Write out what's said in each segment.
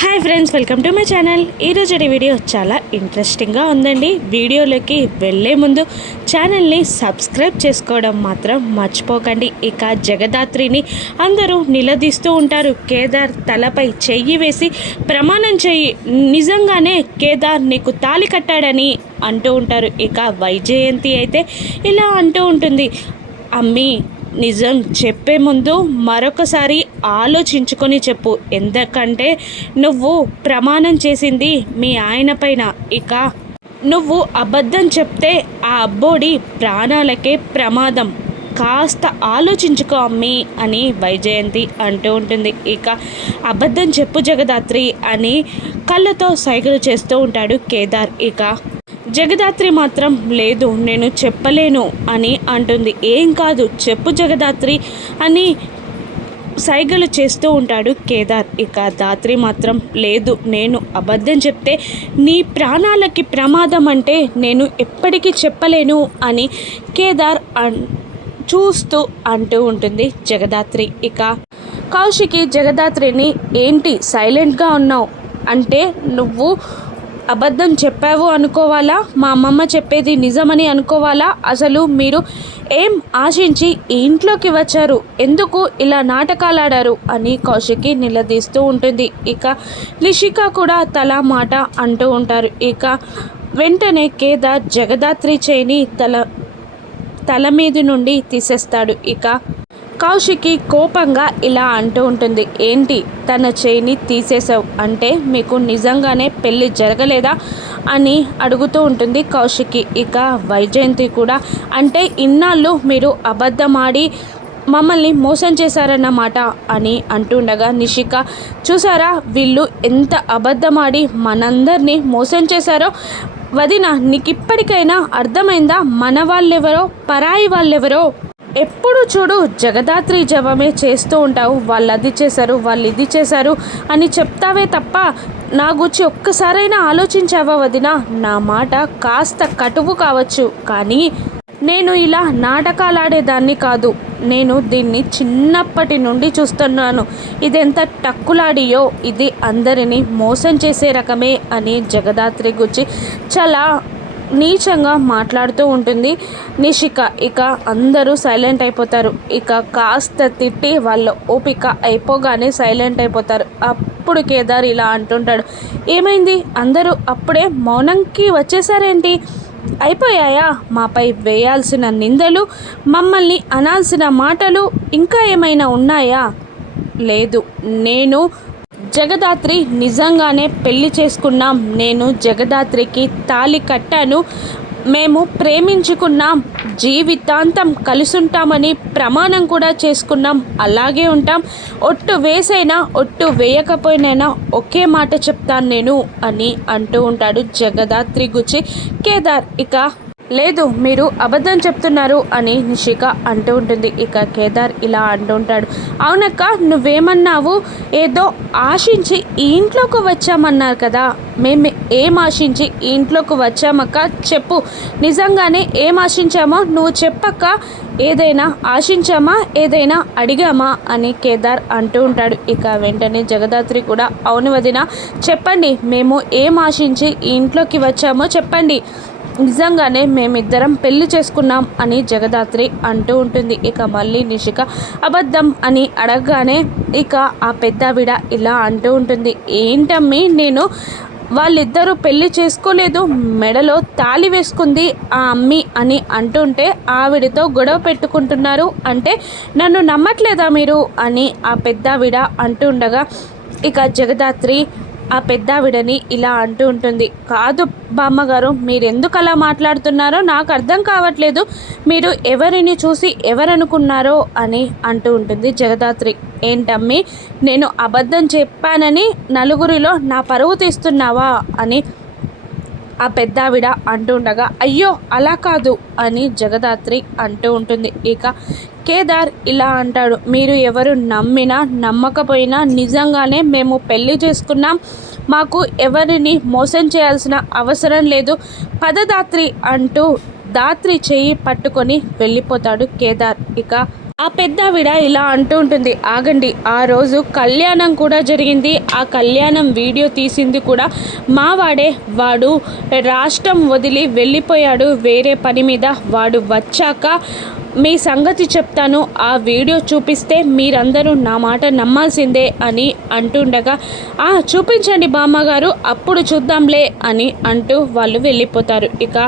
Hi friends welcome to my channel. ఈరోజు video చాలా ఇంట్రెస్టింగ్గా ఉందండి. వీడియోలోకి వెళ్ళే ముందు ఛానల్ని సబ్స్క్రైబ్ చేసుకోవడం మాత్రం మర్చిపోకండి. ఇక జగదాత్రిని అందరూ నిలదీస్తూ ఉంటారు. కేదార్ తలపై చెయ్యి వేసి ప్రమాణం చెయ్యి నిజంగానే కేదార్ నీకు తాలి కట్టాడని అంటూ ఉంటారు. ఇక వైజయంతి అయితే ఇలా అంటూ ఉంటుంది. అమ్మి నిజం చెప్పే ముందు మరొకసారి ఆలోచించుకొని చెప్పు. ఎందుకంటే నువ్వు ప్రమాణం చేసింది మీ ఆయన పైన. ఇక నువ్వు అబద్ధం చెప్తే ఆ అబ్బోడి ప్రాణాలకే ప్రమాదం. కాస్త ఆలోచించుకో అమ్మి అని వైజయంతి అంటూ ఉంటుంది. ఇక అబద్ధం చెప్పు జగదాత్రి అని కళ్ళతో సైకిల్ చేస్తూ ఉంటాడు కేదార్. ఇక జగదాత్రి మాత్రం లేదు నేను చెప్పలేను అని అంటుంది. ఏం కాదు చెప్పు జగదాత్రి అని సైగలు చేస్తూ ఉంటాడు కేదార్. ఇక దాత్రి మాత్రం లేదు నేను అబద్ధం చెప్తే నీ ప్రాణాలకి ప్రమాదం అంటే నేను ఎప్పటికీ చెప్పలేను అని కేదార్ చూస్తూ అంటూ ఉంటుంది జగదాత్రి. ఇక కౌశికి జగదాత్రిని ఏంటి సైలెంట్గా ఉన్నావు? అంటే నువ్వు అబద్ధం చెప్పావు అనుకోవాలా? మా అమ్మమ్మ చెప్పేది నిజమని అనుకోవాలా? అసలు మీరు ఏం ఆశించి ఇంట్లోకి వచ్చారు? ఎందుకు ఇలా నాటకాలాడారు? అని కౌశికి నిలదీస్తూ ఉంటుంది. ఇక నిషిక కూడా తల మాట అంటూ ఉంటారు. ఇక వెంటనే కేదార్ జగదాత్రి చేయిని తల తల మీద నుండి తీసేస్తాడు. ఇక కౌశికి కోపంగా ఇలా అంటూ ఉంటుంది. ఏంటి? తన చేయిని తీసేసావు అంటే మీకు నిజంగానే పెళ్ళి జరగలేదా? అని అడుగుతూ ఉంటుంది కౌశికి. ఇక వైజయంతి కూడా అంటే ఇన్నాళ్ళు మీరు అబద్ధమాడి మమ్మల్ని మోసం చేశారన్నమాట అని అంటుండగా నిషిక. చూసారా? వీళ్ళు ఎంత అబద్ధమాడి మనందరినీ మోసం చేశారో? వదిన నీకు ఇప్పటికైనా అర్థమైందా? మన వాళ్ళెవరో? పరాయి వాళ్ళెవరో? ఎప్పుడు చూడు జగదాత్రి జవమే చేస్తూ ఉంటావు వాళ్ళు అది చేశారు వాళ్ళు ఇది చేశారు అని చెప్తావే తప్ప నా గురించి ఒక్కసారైనా ఆలోచించావా వదిన? నా మాట కాస్త కటువు కావచ్చు కానీ నేను ఇలా నాటకాలాడేదాన్ని కాదు. నేను దీన్ని చిన్నప్పటి నుండి చూస్తున్నాను. ఇదెంత టక్కులాడియో ఇది అందరినీ మోసం చేసే రకమే అని జగదాత్రి గురించి చాలా నీచంగా మాట్లాడుతూ ఉంటుంది. నిషిక ఇక అందరూ సైలెంట్ అయిపోతారు. ఇక కాస్త తిట్టి వాళ్ళ ఓపిక అయిపోగానే సైలెంట్ అయిపోతారు. అప్పుడు కేదార్ ఇలా అంటుంటాడు ఏమైంది? అందరూ అప్పుడే మౌనంకి వచ్చేసారేంటి? అయిపోయాయా? మాపై వేయాల్సిన నిందలు మమ్మల్ని అనాల్సిన మాటలు ఇంకా ఏమైనా ఉన్నాయా? లేదు నేను జగదాత్రి నిజంగానే పెళ్ళి చేసుకున్నాం. నేను జగదాత్రికి తాలి కట్టాను. మేము ప్రేమించుకున్నాం. జీవితాంతం కలిసుంటామని ప్రమాణం కూడా చేసుకున్నాం. అలాగే ఉంటాం. ఒట్టు వేసైనా ఒట్టు వేయకపోయినైనా ఒకే మాట చెప్తాను నేను అని అంటూ ఉంటాడు జగదాత్రి గుచ్చి. కేదార్ ఇక లేదు మీరు అబద్ధం చెప్తున్నారు అని నిషిక అంటూ ఉంటుంది. ఇక కేదార్ ఇలా అంటూ ఉంటాడు. అవునక్క నువ్వేమన్నావు? ఏదో ఆశించి ఇంట్లోకి వచ్చామన్నారు కదా. మేము ఏం ఆశించి ఇంట్లోకి వచ్చామక్క? చెప్పు. నిజంగానే ఏం ఆశించామో నువ్వు చెప్పక్క. ఏదైనా ఆశించామా? ఏదైనా అడిగామా? అని కేదార్ అంటూ ఉంటాడు. ఇక వెంటనే జగదాత్రి కూడా అవును వదిన చెప్పండి. మేము ఏం ఆశించి ఈ ఇంట్లోకి వచ్చామో చెప్పండి. నిజంగానే మేమిద్దరం పెళ్ళి చేసుకున్నాం అని జగదాత్రి అంటూ ఉంటుంది. ఇక మళ్ళీ నిషిక అబద్ధం అని అడగగానే ఇక ఆ పెద్దావిడ ఇలా అంటూ ఉంటుంది. ఏంటమ్మి నేను వాళ్ళిద్దరూ పెళ్ళి చేసుకోలేదు మెడలో తాలి వేసుకుంది ఆ అమ్మి అని అంటుంటే ఆవిడతో గొడవ పెట్టుకుంటున్నారు. అంటే నన్ను నమ్మట్లేదా మీరు? అని ఆ పెద్దావిడ అంటుండగా ఇక జగదాత్రి ఆ పెద్దావిడని ఇలా అంటూ ఉంటుంది. కాదు బామ్మగారు మీరెందుకు అలా మాట్లాడుతున్నారో నాకు అర్థం కావట్లేదు. మీరు ఎవరిని చూసి ఎవరనుకున్నారో అని అంటూ ఉంటుంది జగదాత్రి. ఏంటమ్మి నేను అబద్ధం చెప్పానని నలుగురిలో నా పరువు తీస్తున్నావా? అని ఆ పెద్దావిడ ఉండగా అయ్యో అలా కాదు అని జగదాత్రి అంటూ ఉంటుంది. ఇక కేదార్ ఇలా అంటాడు మీరు ఎవరు నమ్మినా నమ్మకపోయినా నిజంగానే మేము పెళ్ళి చేసుకున్నాం. మాకు ఎవరిని మోసం చేయాల్సిన అవసరం లేదు. పదదాత్రి అంటూ దాత్రి చెయ్యి పట్టుకొని వెళ్ళిపోతాడు కేదార్. ఇక ఆ పెద్దావిడ ఇలా అంటూ ఉంటుంది ఆగండి ఆ రోజు కళ్యాణం కూడా జరిగింది ఆ కళ్యాణం వీడియో తీసింది కూడా మావాడే. వాడు రాష్ట్రం వదిలి వెళ్ళిపోయాడు వేరే పని మీద. వాడు వచ్చాక మీ సంగతి చెప్తాను ఆ వీడియో చూపిస్తే మీరందరూ నా మాట నమ్మాల్సిందే అని అంటుండగా ఆ చూపించండి బామ్మగారు అప్పుడు చూద్దాంలే అని అంటూ వాళ్ళు వెళ్ళిపోతారు. ఇక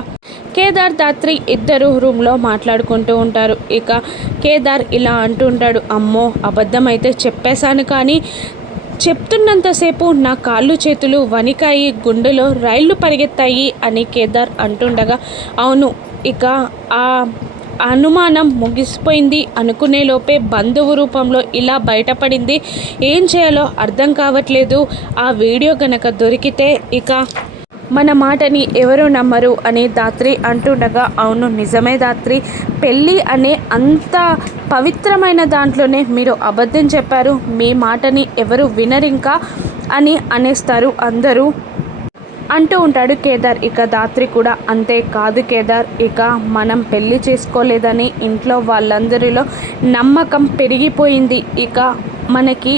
కేదార్ దాత్రి ఇద్దరు రూమ్లో మాట్లాడుకుంటూ ఉంటారు. ఇక కేదార్ ఇలా అంటుంటాడు అమ్మో అబద్ధం అయితే చెప్పేశాను కానీ చెప్తున్నంతసేపు నా కాళ్ళు చేతులు వణికాయి గుండెలో రైళ్ళు పరిగెత్తాయి అని కేదార్ అంటుండగా అవును ఇక ఆ అనుమానం ముగిసిపోయింది. అనుకునే లోపే బంధువు రూపంలో ఇలా బయటపడింది. ఏం చేయాలో అర్థం కావట్లేదు. ఆ వీడియో గనక దొరికితే ఇక మన మాటని ఎవరు నమ్మరు అని దాత్రి అంటుండగా అవును నిజమే దాత్రి. పెళ్ళి అనే అంత పవిత్రమైన దాంట్లోనే మీరు అబద్ధం చెప్పారు మీ మాటని ఎవరు వినరింకా అని అనేస్తారు అందరూ. అంటూ ఉంటాడు కేదార్. ఇక దాత్రి కూడా అంతే కాదు కేదార్. ఇక మనం పెళ్ళి చేసుకోలేదని ఇంట్లో వాళ్ళందరిలో నమ్మకం పెరిగిపోయింది. ఇక మనకి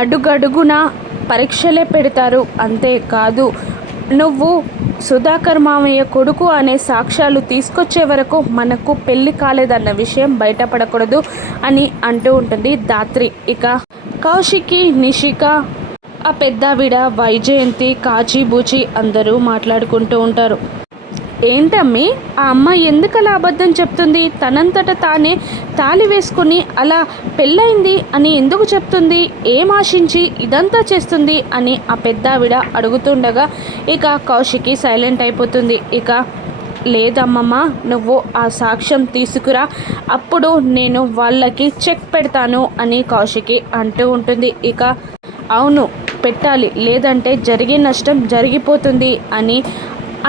అడుగడుగున పరీక్షలే పెడతారు. అంతే కాదు నువ్వు సుధాకర్ మామయ్య కొడుకు అనే సాక్ష్యాలు తీసుకొచ్చే వరకు మనకు పెళ్ళి కాలేదన్న విషయం బయటపడకూడదు అని అంటూ ఉంటుంది దాత్రి. ఇక కౌశికి నిషిక ఆ పెద్దావిడ వైజయంతి కాచిబూచి అందరూ మాట్లాడుకుంటూ ఉంటారు. ఏంటమ్మి? ఆ అమ్మాయి ఎందుకు అబద్ధం చెప్తుంది? తనంతట తానే తాలి వేసుకుని అలా పెళ్ళైంది అని ఎందుకు చెప్తుంది? ఏం ఆశించి ఇదంతా చేస్తుంది? అని ఆ పెద్దావిడ అడుగుతుండగా ఇక కౌశికి సైలెంట్ అయిపోతుంది. ఇక లేదమ్మమ్మ నువ్వు ఆ సాక్ష్యం తీసుకురా. అప్పుడు నేను వాళ్ళకి చెక్ పెడతాను అని కౌశికి అంటూ ఉంటుంది. ఇక అవును పెట్టాలి. లేదంటే జరిగే నష్టం జరిగిపోతుంది అని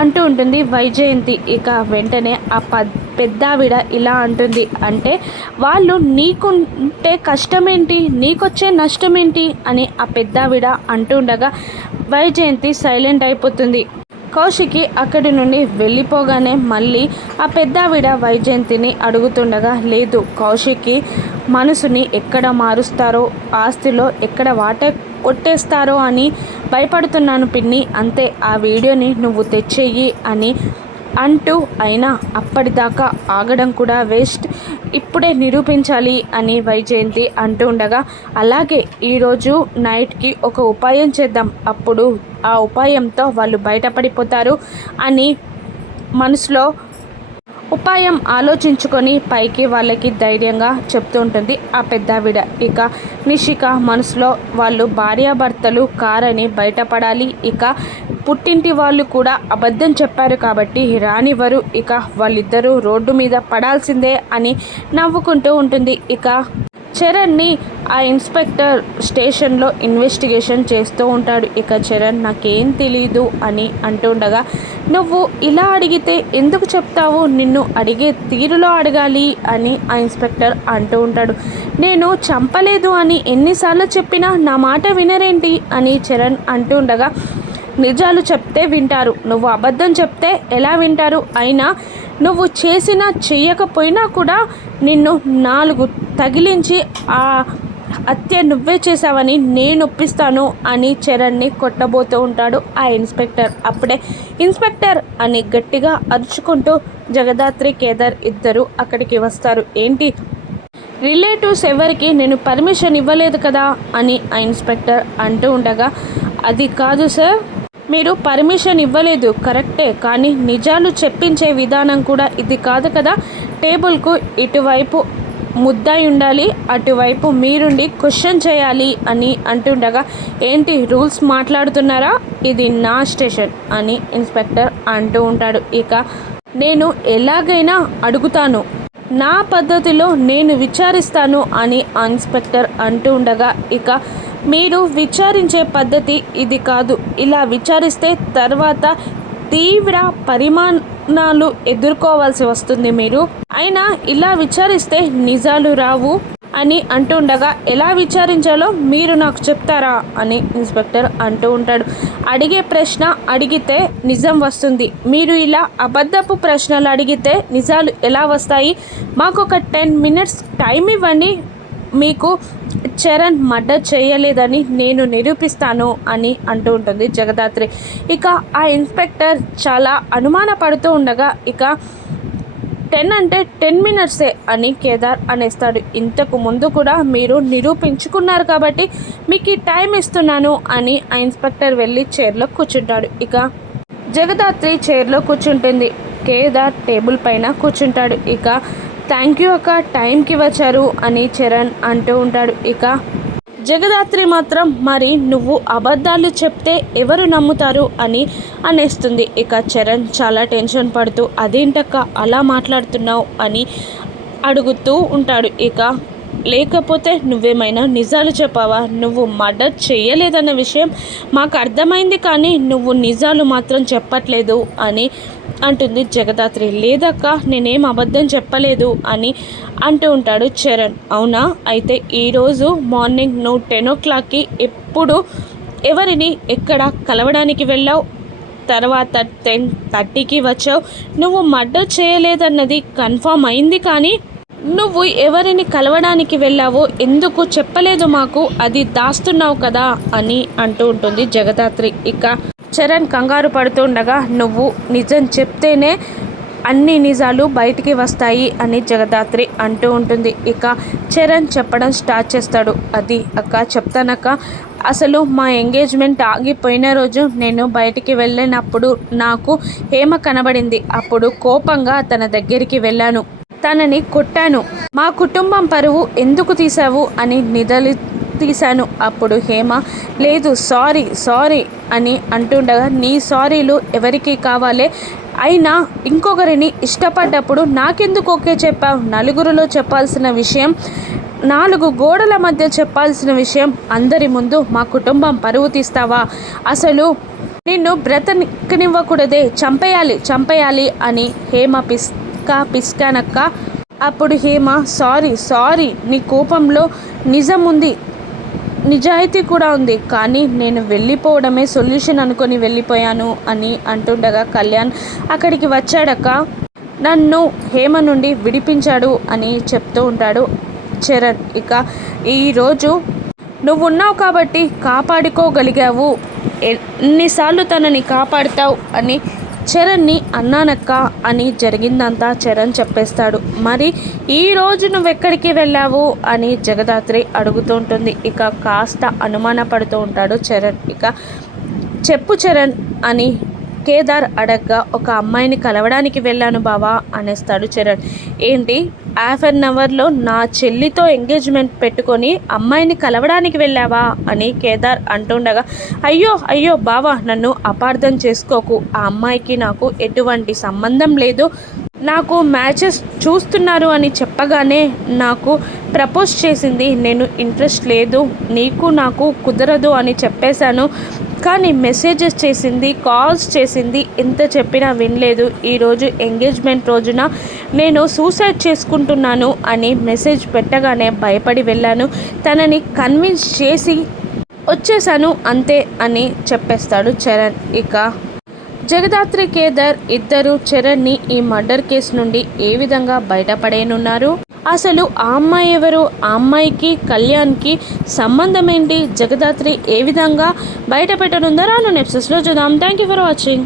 అంటూ ఉంటుంది వైజయంతి. ఇక వెంటనే ఆ పద్ పెద్దావిడ ఇలా అంటుంది. అంటే వాళ్ళు నీకుంటే కష్టమేంటి? నీకొచ్చే నష్టమేంటి? అని ఆ పెద్దావిడ అంటుండగా వైజయంతి సైలెంట్ అయిపోతుంది. కౌశికి అక్కడి నుండి వెళ్ళిపోగానే మళ్ళీ ఆ పెద్దావిడ వైజయంతిని అడుగుతుండగా లేదు కౌశికి మనసుని ఎక్కడ మారుస్తారో ఆస్తిలో ఎక్కడ వాట కొట్టేస్తారో అని భయపడుతున్నాను పిన్ని. అంతే ఆ వీడియోని నువ్వు తెచ్చేయి అని అంటూ అయినా అప్పటిదాకా ఆగడం కూడా వేస్ట్. ఇప్పుడే నిరూపించాలి అని వైజయంతి అంటూ ఉండగా అలాగే ఈరోజు నైట్కి ఒక ఉపాయం చేద్దాం. అప్పుడు ఆ ఉపాయంతో వాళ్ళు బయటపడిపోతారు అని మనసులో ఉపాయం ఆలోచించుకొని పైకి వాళ్ళకి ధైర్యంగా చెప్తూ ఉంటుంది ఆ పెద్దావిడ. ఇక నిషిక మనసులో వాళ్ళు భార్యాభర్తలు కారని బయటపడాలి. ఇక పుట్టింటి వాళ్ళు కూడా అబద్ధం చెప్పారు కాబట్టి రానివ్వరు. ఇక వాళ్ళిద్దరూ రోడ్డు మీద పడాల్సిందే అని నవ్వుకుంటూ ఉంటుంది. ఇక చరణ్ని ఆ ఇన్స్పెక్టర్ స్టేషన్లో ఇన్వెస్టిగేషన్ చేస్తూ ఉంటాడు. ఇక చరణ్ నాకేం తెలీదు అని అంటుండగా నువ్వు ఇలా అడిగితే ఎందుకు చెప్తావు? నిన్ను అడిగే తీరులో అడగాలి అని ఆ ఇన్స్పెక్టర్ అంటూ ఉంటాడు. నేను చంపలేదు అని ఎన్నిసార్లు చెప్పినా నా మాట వినరేంటి? అని చరణ్ అంటుండగా నిజాలు చెప్తే వింటారు. నువ్వు అబద్ధం చెప్తే ఎలా వింటారు? అయినా నువ్వు చేసినా చెయ్యకపోయినా కూడా నిన్ను నాలుగు తగిలించి ఆ హత్య నువ్వే చేసావని నేను ఒప్పిస్తాను అని చరణ్ని కొట్టబోతూ ఉంటాడు ఆ ఇన్స్పెక్టర్. అప్పుడే ఇన్స్పెక్టర్ అని గట్టిగా అరుచుకుంటూ జగదాత్రి కేదార్ ఇద్దరు అక్కడికి వస్తారు. ఏంటి? రిలేటివ్స్ ఎవరికి నేను పర్మిషన్ ఇవ్వలేదు కదా అని ఆ ఇన్స్పెక్టర్ అంటూ ఉండగా అది కాదు సార్. మీరు పర్మిషన్ ఇవ్వలేదు కరెక్టే. కానీ నిజాలు చెప్పించే విధానం కూడా ఇది కాదు కదా. టేబుల్కు ఇటువైపు ముద్దాయి ఉండాలి అటువైపు మీరుండి క్వశ్చన్ చేయాలి అని అంటుండగా ఏంటి రూల్స్ మాట్లాడుతున్నారా? ఇది నా స్టేషన్ అని ఇన్స్పెక్టర్ అంటూ ఉంటాడు. ఇక నేను ఎలాగైనా అడుగుతాను నా పద్ధతిలో నేను విచారిస్తాను అని ఇన్స్పెక్టర్ అంటూ ఉండగా ఇక మీరు విచారించే పద్ధతి ఇది కాదు. ఇలా విచారిస్తే తర్వాత తీవ్ర పరిమాణాలు ఎదుర్కోవాల్సి వస్తుంది మీరు. అయినా ఇలా విచారిస్తే నిజాలు రావు అని అంటూ ఉండగా ఎలా విచారించాలో మీరు నాకు చెప్తారా అని ఇన్స్పెక్టర్ అంటూ ఉంటాడు. అడిగే ప్రశ్న అడిగితే నిజం వస్తుంది. మీరు ఇలా అబద్ధపు ప్రశ్నలు అడిగితే నిజాలు ఎలా వస్తాయి? మాకు ఒక టెన్ మినిట్స్ టైం ఇవ్వండి. మీకు చరణ్ మర్డర్ చేయలేదని నేను నిరూపిస్తాను అని అంటూ ఉంటుంది జగదాత్రి. ఇక ఆ ఇన్స్పెక్టర్ చాలా అనుమాన పడుతూ ఉండగా ఇక టెన్ అంటే టెన్ మినిట్సే అని కేదార్ అనేస్తాడు. ఇంతకు ముందు కూడా మీరు నిరూపించుకున్నారు కాబట్టి మీకు ఈ టైం ఇస్తున్నాను అని ఆ ఇన్స్పెక్టర్ వెళ్ళి చైర్లో కూర్చుంటాడు. ఇక జగదాత్రి చైర్లో కూర్చుంటుంది. కేదార్ టేబుల్ పైన కూర్చుంటాడు. ఇక థ్యాంక్ యూ అక్క టైంకి వచ్చారు అని చరణ్ అంటూ ఉంటాడు. ఇక జగదాత్రి మాత్రం మరి నువ్వు అబద్ధాలు చెప్తే ఎవరు నమ్ముతారు? అని అనేస్తుంది. ఇక చరణ్ చాలా టెన్షన్ పడుతూ అదేంటక్క అలా మాట్లాడుతున్నావు? అని అడుగుతూ ఉంటాడు. ఇక లేకపోతే నువ్వేమైనా నిజాలు చెప్పావా? నువ్వు మర్డర్ చేయలేదన్న విషయం మాకు అర్థమైంది కానీ నువ్వు నిజాలు మాత్రం చెప్పట్లేదు అని అంటుంది జగదాత్రి. లేదక్క నేనేం అబద్ధం చెప్పలేదు అని అంటూ ఉంటాడు చరణ్. అవునా? అయితే ఈరోజు మార్నింగ్ నువ్వు టెన్ ఓ క్లాక్కి ఎప్పుడు ఎవరిని ఎక్కడ కలవడానికి వెళ్ళావు? తర్వాత టెన్ థర్టీకి వచ్చావు. నువ్వు మర్డర్ చేయలేదన్నది కన్ఫామ్ అయింది కానీ నువ్వు ఎవరిని కలవడానికి వెళ్ళావో ఎందుకు చెప్పలేదు మాకు? అది దాస్తున్నావు కదా అని అంటూ ఉంటుంది జగదాత్రి. ఇక చరణ్ కంగారు పడుతుండగా నువ్వు నిజం చెప్తేనే అన్ని నిజాలు బయటికి వస్తాయి అని జగదాత్రి అంటూ ఉంటుంది. ఇక చరణ్ చెప్పడం స్టార్ట్ చేస్తాడు. అది అక్క చెప్తానక్క అసలు మా ఎంగేజ్మెంట్ ఆగిపోయిన రోజు నేను బయటికి వెళ్ళినప్పుడు నాకు హేమ కనబడింది. అప్పుడు కోపంగా తన దగ్గరికి వెళ్ళాను. తనని కొట్టాను. మా కుటుంబం పరువు ఎందుకు తీసావు అని నిదలి తీశాను. అప్పుడు హేమ లేదు సారీ సారీ అని అంటుండగా నీ సారీలు ఎవరికి కావాలే. అయినా ఇంకొకరిని ఇష్టపడ్డప్పుడు నాకెందుకు ఓకే చెప్పావు? నలుగురిలో చెప్పాల్సిన విషయం నాలుగు గోడల మధ్య చెప్పాల్సిన విషయం అందరి ముందు మా కుటుంబం పరువు తీస్తావా? అసలు నిన్ను బ్రతకనివ్వకూడదే. చంపేయాలి చంపేయాలి అని హేమ పిస్కా పిస్కానక్క. అప్పుడు హేమ సారీ సారీ నీ కోపంలో నిజం ఉంది నిజాయితీ కూడా ఉంది కానీ నేను వెళ్ళిపోవడమే సొల్యూషన్ అనుకొని వెళ్ళిపోయాను అని అంటుండగా కళ్యాణ్ అక్కడికి వచ్చాడక నన్ను హేమ నుండి విడిపించాడు అని చెప్తూ ఉంటాడు చరణ్ ఇక ఈరోజు నువ్వు ఉన్నావు కాబట్టి కాపాడుకోగలిగావు. ఎన్నిసార్లు తనని కాపాడుతావు అని చరణ్ని అన్నానక్క అని జరిగిందంతా చరణ్ చెప్పేస్తాడు. మరి ఈ రోజు నువ్వు ఎక్కడికి వెళ్ళావు? అని జగదాత్రి అడుగుతుంటుంది ఇక కాస్త అనుమానపడుతూ ఉంటాడు చరణ్. ఇక చెప్పు చరణ్ అని కేదార్ అడగ్గా ఒక అమ్మాయిని కలవడానికి వెళ్ళాను బావా అనేస్తాడు చరణ్. ఏంటి? హాఫ్ అన్ అవర్లో నా చెల్లితో ఎంగేజ్మెంట్ పెట్టుకొని అమ్మాయిని కలవడానికి వెళ్ళావా అని కేదార్ అంటుండగా అయ్యో అయ్యో బావా నన్ను అపార్థం చేసుకోకు. ఆ అమ్మాయికి నాకు ఎటువంటి సంబంధం లేదు. నాకు మ్యాచెస్ చూస్తున్నారు అని చెప్పగానే నాకు ప్రపోజ్ చేసింది నేను ఇంట్రెస్ట్ లేదు నీకు నాకు కుదరదు అని చెప్పేశాను. కానీ మెసేజెస్ చేసింది కాల్స్ చేసింది ఎంత చెప్పినా వినలేదు. ఈరోజు ఎంగేజ్మెంట్ రోజున నేను సూసైడ్ చేసుకుంటున్నాను అని మెసేజ్ పెట్టగానే భయపడి వెళ్ళాను. తనని కన్విన్స్ చేసి వచ్చేసాను అంతే అని చెప్పేస్తాడు చరణ్. ఇక జగదాత్రి కేదార్ ఇద్దరు చరణ్ని ఈ మర్డర్ కేసు నుండి ఏ విధంగా బయటపడేనున్నారు అసలు ఆ అమ్మాయి ఎవరు? ఆ అమ్మాయికి కళ్యాణ్కి సంబంధం ఏంటి జగదాత్రి ఏ విధంగా బయట పెట్టనుందో రాను నెప్సెస్లో చూద్దాం. Thank you for watching